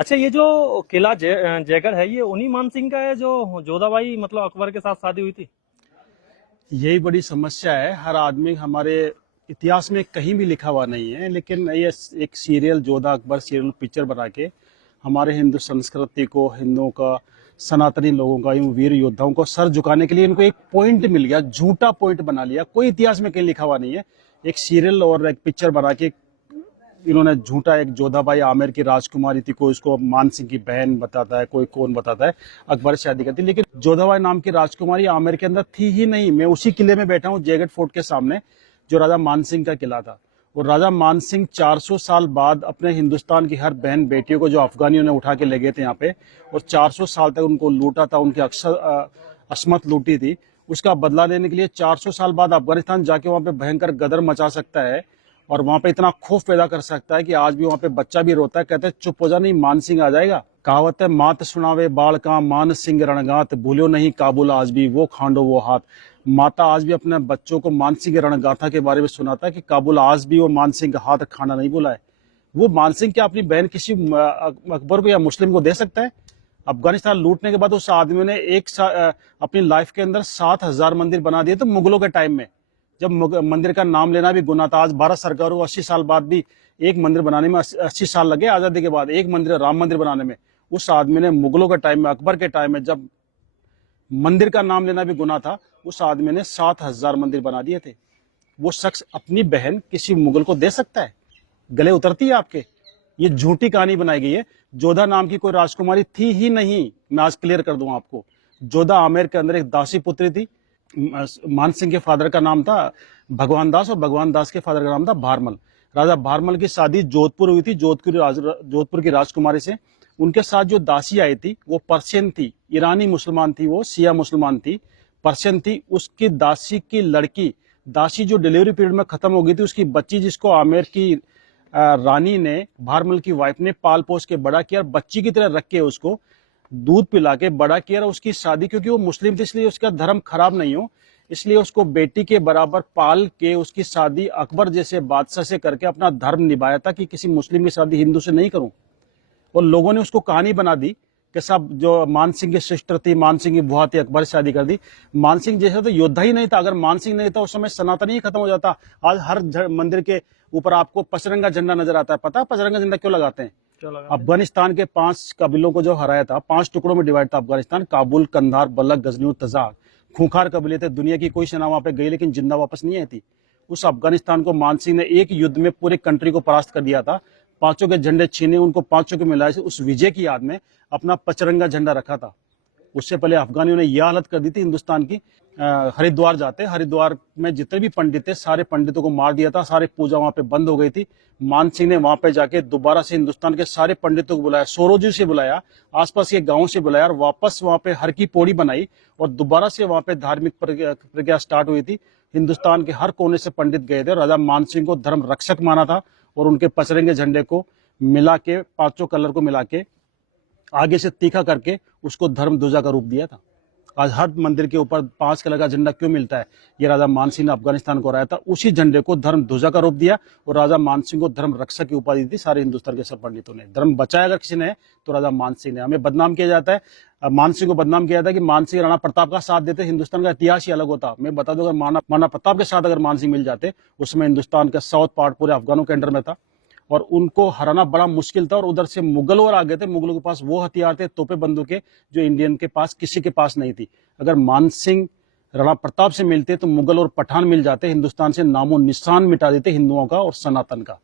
अच्छा, ये जो किला जयगढ़ है, ये उन्हीं मान सिंह का है जो जोधाबाई मतलब अकबर के साथ शादी हुई थी। यही बड़ी समस्या है। हर आदमी हमारे इतिहास में कहीं भी लिखा हुआ नहीं है, लेकिन ये एक serial Jodha Akbar serial picture बना के हमारे हिंदू संस्कृति को, हिंदुओं का, सनातनी लोगों का, इन वीर योद्धाओं को सर झुकाने के लिए इनको एक पॉइंट मिल गया, झूठा पॉइंट बना लिया। कोई इतिहास में कहीं लिखा हुआ नहीं है। एक सीरियल और एक पिक्चर बना के इन्होंने झूठा, एक जोधाबाई आमेर की राजकुमारी थी, कोई उसको मान सिंह की बहन बताता है, कोई कौन बताता है, अकबर से शादी करती। लेकिन जोधाबाई नाम की राजकुमारी आमेर के अंदर थी ही नहीं। मैं उसी किले में बैठा हूँ, जयगढ़ फोर्ट के सामने, जो राजा मान सिंह का किला था। और राजा मान सिंह 400 साल बाद अपने हिंदुस्तान की हर बहन बेटियों को, जो अफगानियों ने उठा के ले गए थे यहाँ पे, और 400 साल तक उनको लूटा था, उनकी असमत लूटी थी, उसका बदला लेने के लिए 400 साल बाद अफगानिस्तान जाके वहां पे भयंकर गदर मचा सकता है और वहां पे इतना खौफ पैदा कर सकता है कि आज भी वहां पे बच्चा भी रोता है, कहते हैं चुप हो जा, नहीं मान सिंह आ जाएगा। कहावत है, मात सुनावे बाल का मान सिंह रणगात, भूलो नहीं काबुल आज भी वो खांडो वो हाथ। माता आज भी अपने बच्चों को मान सिंह रणगाथा के बारे में सुनाता है कि काबुल आज भी वो मान सिंह का हाथ खाना नहीं भूला है। वो मान सिंह क्या अपनी बहन किसी अकबर को या मुस्लिम को दे सकता है? अफगानिस्तान लूटने के बाद उस आदमी ने अपनी लाइफ के अंदर 7,000 मंदिर बना दिए। तो मुगलों के टाइम में जब मंदिर का नाम लेना भी गुनाह था, आज भारत सरकार को 80 साल बाद भी एक मंदिर बनाने में 80 साल लगे, आजादी के बाद एक मंदिर, राम मंदिर बनाने में। उस आदमी ने मुगलों के टाइम में, अकबर के टाइम में, जब मंदिर का नाम लेना भी गुनाह था, उस आदमी ने 7,000 मंदिर बना दिए थे। वो शख्स अपनी बहन किसी मुगल को दे सकता है? गले उतरती है आपके? ये झूठी कहानी बनाई गई है। जोधा नाम की कोई राजकुमारी थी ही नहीं। मैं आज क्लियर कर दूं आपको, जोधा आमेर के अंदर एक दासी पुत्री थी। मान सिंह के फादर का नाम था भगवान दास और भगवान दास के फादर का नाम था भारमल। राजा भारमल की शादी जोधपुर हुई थी, जोधपुर की राजकुमारी से। उनके साथ जो दासी आई थी वो पर्शियन थी, ईरानी मुसलमान थी, वो शिया मुसलमान थी, पर्शियन थी। उसकी दासी की लड़की, दासी जो डिलीवरी पीरियड में खत्म हो गई थी, उसकी बच्ची, जिसको आमेर की रानी ने, भारमल की वाइफ ने पाल पोस के बड़ा किया, बच्ची की तरह रख के उसको दूध पिला के बड़ा किया। उसकी शादी, क्योंकि वो मुस्लिम थी इसलिए उसका धर्म खराब नहीं हो, इसलिए उसको बेटी के बराबर पाल के उसकी शादी अकबर जैसे बादशाह से करके अपना धर्म निभाया था कि किसी मुस्लिम की शादी हिंदू से नहीं करूं। और लोगों ने उसको कहानी बना दी कि सब जो मान सिंह की सिस्टर थी, मान सिंह की बुआ थी, अकबर से शादी कर दी। मान सिंह जैसा तो योद्धा ही नहीं था। अगर मान सिंह नहीं था उस समय सनातन ही खत्म हो जाता। आज हर मंदिर के ऊपर आपको पचरंगा झंडा नजर आता है। पता है पचरंगा झंडा क्यों लगाते हैं? अफगानिस्तान के 5 कबीलों को जो हराया था, 5 टुकड़ों में डिवाइड था अफगानिस्तान, काबुल, कंधार, बलख, गजनी और तजाक। खूंखार कबीले थे। दुनिया की कोई सेना वहां पे गई लेकिन जिंदा वापस नहीं आई थी। उस अफगानिस्तान को मान सिंह ने एक युद्ध में पूरे कंट्री को परास्त कर दिया था। 5 के झंडे छीने, उनको 5 के मिलाए, उस विजय की याद में अपना पचरंगा झंडा रखा था। उससे पहले अफगानियों ने यह हालत कर दी थी हिंदुस्तान की। हरिद्वार जाते, हरिद्वार में जितने भी पंडित थे सारे पंडितों को मार दिया था, सारी पूजा वहां पे बंद हो गई थी। मान सिंह ने वहां पे जाके दोबारा से हिंदुस्तान के सारे पंडितों को बुलाया, सोरोजी से बुलाया, आसपास के गांवों से बुलाया, और वापस वहां पे हर की पौड़ी बनाई और दोबारा से वहां पे धार्मिक प्रक्रिया स्टार्ट हुई थी। हिंदुस्तान के हर कोने से पंडित गए थे। राजा मान सिंह को धर्म रक्षक माना था और उनके पचरंगे झंडे को मिला के, 5 कलर को मिला के आगे से तीखा करके उसको धर्म ध्वजा का रूप दिया था। आज हर मंदिर के ऊपर 5 कलर का झंडा क्यों मिलता है? ये राजा मान सिंह ने अफगानिस्तान को हराया था, उसी झंडे को धर्म ध्वजा का रूप दिया और राजा मान सिंह को धर्म रक्षक की उपाधि दी। सारे हिंदुस्तान के सब पंडितों ने धर्म बचाया अगर किसी ने तो राजा मान सिंह ने। हमें बदनाम किया जाता है, मान सिंह को बदनाम किया जाता है कि मान सिंह राणा प्रताप का साथ देते, हिंदुस्तान का इतिहास ही अलग होता। मैं बता दूं, अगर माना प्रताप के साथ अगर मान सिंह मिल जाते, उसमें हिंदुस्तान का साउथ पार्ट पूरे अफगानों के अंडर में था और उनको हराना बड़ा मुश्किल था। और उधर से मुगल और आ गए थे। मुगलों के पास वो हथियार थे, तोपे बंदूकें, जो इंडियन के पास किसी के पास नहीं थी। अगर मान सिंह राणा प्रताप से मिलते तो मुगल और पठान मिल जाते, हिंदुस्तान से नामो निशान मिटा देते हिंदुओं का और सनातन का।